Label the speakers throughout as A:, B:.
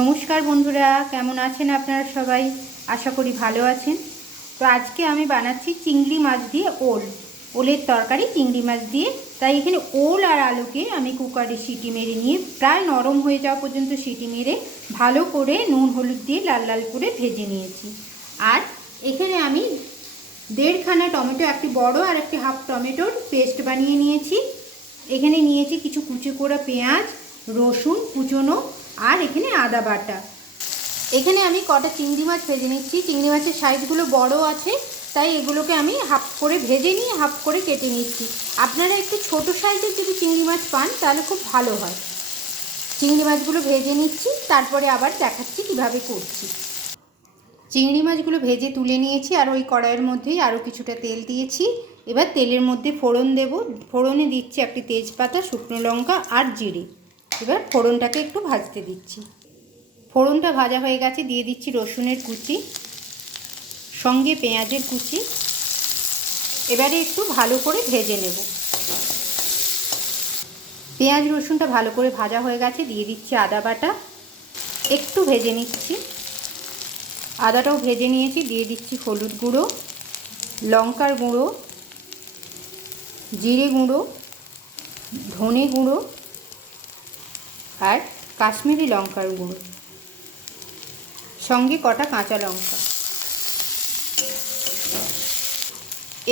A: নমস্কার বন্ধুরা, কেমন আছেন আপনারা সবাই? আশা করি ভালো আছেন। তো আজকে আমি বানাচ্ছি চিংড়ি মাছ দিয়ে ওল। ওলের তরকারি চিংড়ি মাছ দিয়ে। তাই এখানে ওল আর আলুকে আমি কুকারে সিটি মেরে নিয়ে প্রায় নরম হয়ে যাওয়া পর্যন্ত সিটি মেরে ভালো করে নুন, হলুদ দিয়ে লাল লাল করে ভেজে নিয়েছি। আর এখানে আমি দেড়খানা টমেটো, একটি বড় আর একটি হাফ টমেটোর পেস্ট বানিয়ে নিয়েছি। এখানে নিয়েছি কিছু কুচি করা পেঁয়াজ, রসুন, কুচোনো আর এখানে আদা বাটা। এখানে আমি কটা চিংড়ি মাছ ভেজে নিচ্ছি। চিংড়ি মাছের সাইজগুলো বড় আছে, তাই এগুলোকে আমি হাফ করে ভেজে নিয়ে হাফ করে কেটে নিচ্ছি। আপনারা একটু ছোট সাইজের যদি চিংড়ি মাছ পান, তাহলে খুব ভালো হয়। চিংড়ি মাছগুলো ভেজে নিচ্ছি, তারপরে আবার দেখাচ্ছি কীভাবে করছি। চিংড়ি মাছগুলো ভেজে তুলে নিয়েছি, আর ওই কড়াইয়ের মধ্যেই আরও কিছুটা তেল দিয়েছি। এবার তেলের মধ্যে ফোড়ন দেব। ফোড়নে দিচ্ছি একটি তেজপাতা, শুকনো লঙ্কা আর জিরে। এবার ফোড়নটাকে একটু ভাজতে দিচ্ছি। ফোড়নটা ভাজা হয়ে গেছে, দিয়ে দিচ্ছি রসুনের কুচি, সঙ্গে পেঁয়াজের কুচি। এবারে একটু ভালো করে ভেজে নেব। পেঁয়াজ, রসুনটা ভালো করে ভাজা হয়ে গেছে, দিয়ে দিচ্ছি আদা বাটা। একটু ভেজে নিচ্ছি। আদাটাও ভেজে নিয়েছি, দিয়ে দিচ্ছি হলুদ গুঁড়ো, লঙ্কার গুঁড়ো, জিরে গুঁড়ো, ধনে গুঁড়ো আর কাশ্মীরি লঙ্কার গুঁড়ো। সঙ্গে কটা কাঁচা লঙ্কা।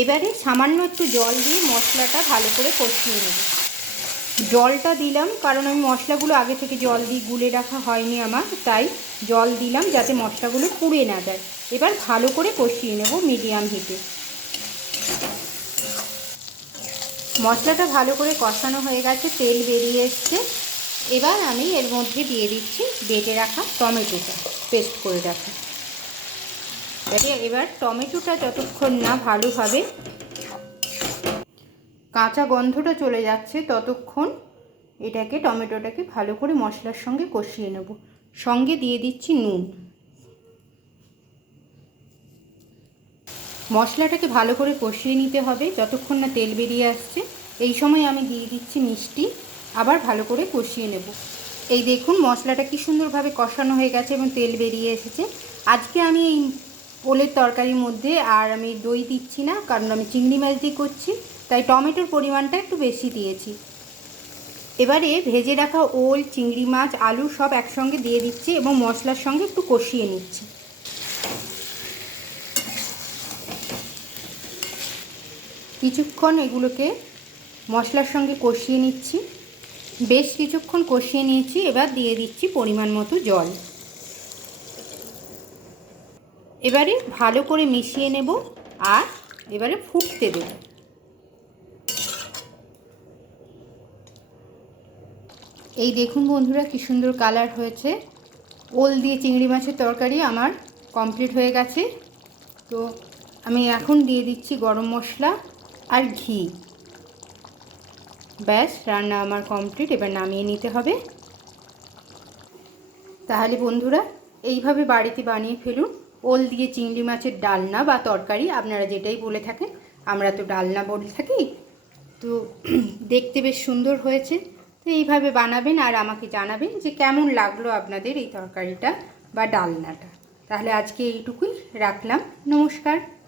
A: এবারে সামান্য একটু জল দিয়ে মশলাটা ভালো করে কষিয়ে নেব। জলটা দিলাম, কারণ আমি মশলাগুলো আগে থেকে জল দিয়ে গুলে রাখা হয়নি আমার, তাই জল দিলাম যাতে মশলাগুলো পুড়ে না যায়। এবার ভালো করে কষিয়ে নেব মিডিয়াম হিটে। মশলাটা ভালো করে কষানো হয়ে গেছে, তেল বেরিয়ে এসছে। এবার আমি এর মধ্যে দিয়ে দিচ্ছি, বেটে রাখা টমেটোটা, পেস্ট করে রাখা। এবারে এবার টমেটোটা যতক্ষণ না ভালোভাবে কাঁচা গন্ধটা চলে যাচ্ছে, ততক্ষণ এটাকে, টমেটোটাকে ভালো করে মশলার সঙ্গে কষিয়ে নেব। সঙ্গে দিয়ে দিচ্ছি নুন। মশলাটাকে ভালো করে কষিয়ে নিতে হবে, যতক্ষণ না তেল বেরিয়ে আসছে। এই সময় আমি দিয়ে দিচ্ছি মিষ্টি। আবার ভালো করে কষিয়ে নেব। এই দেখুন, মশলাটা কি সুন্দরভাবে কষানো হয়ে গেছে এবং তেল বেরিয়ে এসেছে। আজকে আমি এই ওলের তরকারির মধ্যে আর আমি দই দিচ্ছি না, কারণ আমি চিংড়ি মাছ দিয়ে করছি, তাই টমেটোর পরিমাণটা একটু বেশি দিয়েছি। এবারে ভেজে রাখা ওল, চিংড়ি মাছ, আলু সব একসঙ্গে দিয়ে দিচ্ছি এবং মশলার সঙ্গে একটু কষিয়ে নিচ্ছি। কিছুক্ষণ এগুলোকে মশলার সঙ্গে কষিয়ে নিচ্ছি। বেশ কিছুক্ষণ কষিয়ে নিয়েছি, এবার দিয়ে দিচ্ছি পরিমাণ মতো জল। এবারে ভালো করে মিশিয়ে নেব আর এবারে ফুটতে দেব। এই দেখুন বন্ধুরা, কি সুন্দর কালার হয়েছে। ওল দিয়ে চিংড়ি মাছের তরকারি আমার কমপ্লিট হয়ে গেছে। তো আমি এখন দিয়ে দিচ্ছি গরম মশলা আর ঘি। ব্যাস, রান্না আমার কমপ্লিট এবার নামিয়ে নিতে হবে। তাহলে বন্ধুরা, এইভাবে বাড়িতে বানিয়ে ফেলুন। ওল দিয়ে চিংড়ি মাছের ডালনা বা তরকারি, আপনারা যেটাই বলে থাকেন, আমরা তো ডালনা বলে থাকি। তো দেখতে বেশ সুন্দর হয়েছে। তো এইভাবে বানাবেন আর আমাকে জানাবেন যে কেমন লাগল আপনাদের এই তরকারিটা বা ডালনাটা। তাহলে আজকে এইটুকুই, রাখলাম। নমস্কার।